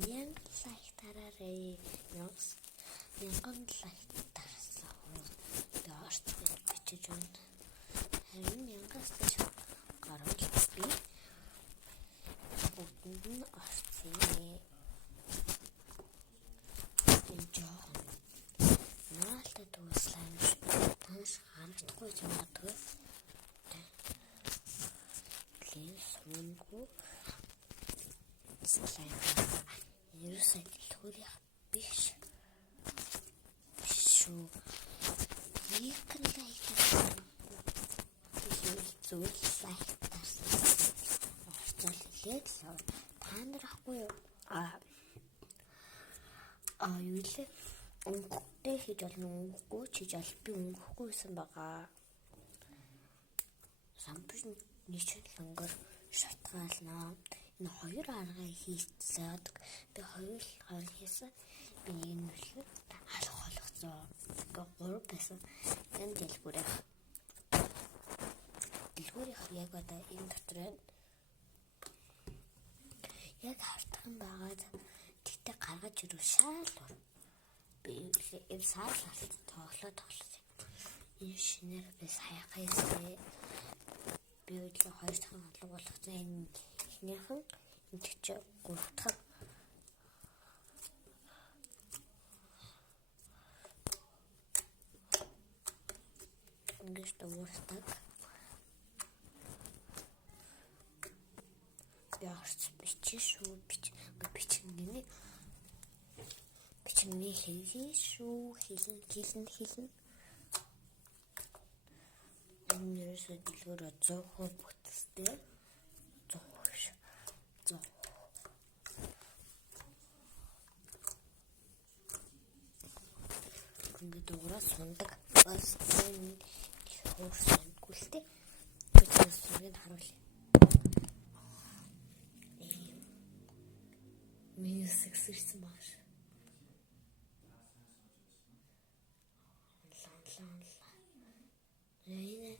мянган лайк тараарай. Мянган лайк тарсан. Дээрт бичиж байна. Харин мянгаас дэш гарвал би бүгдэнд нь орцъё. Энжой. Наалта дуслаа. Танаас харагдахгүй юм байна. Линсүнгүү слайм. Ерөөсөө дэлгүүрийн биш шүү. Ийхэн лайк тарсан. Зүйл лайк тарсан. Орцол хэлээд л та нар ахгүй юу? Юу лээ? Өнгөтэй хийж болно, өнгөгүй хийж бол би өнгөхгүй байсан байгаа. Самбар нийчэн лөнгөр шатгаалнаа. Энэ хоёр аргыг хийцээд би хоёр хийсэн. Би энэ үлээ алах болгоцоо. Гурав байсан. Энэ дэлгүүрийнх яг одоо энэ дотор байна. Яг хартхан байгаад тэгтээ гаргаж ирүү шаал. Би энэ саалалт тоглоод. Энэ шинээр би саяхаа би өглөө 2 дахин алга болгоцсон. Энэ эхнийхэн энэ ч 3 дахин ингэж дуурдаг. Яарч бичиж шүү бичгний хэлээ шүү хэлнэ. Энэ ерөөсөө дэлгүүр 100% бүтцтэй. 100%. Ингээд дуурай сундаг. Бас энэ хуурсан гүлтэй. Бидээс зүрийг харуулъя. Мьюзик сэрсэн багш. Энэ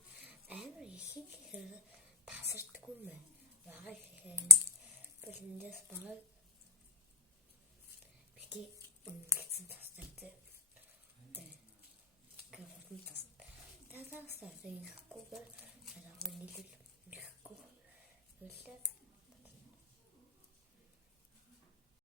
амар их тасардгүй юм байна. Бага ихээр бүлэндээс бага бити гэсэн тасдаг. Гэвч тас. Дагаас тасдаг ихгүй. Сараа нийлэл ихгүй. Үлээ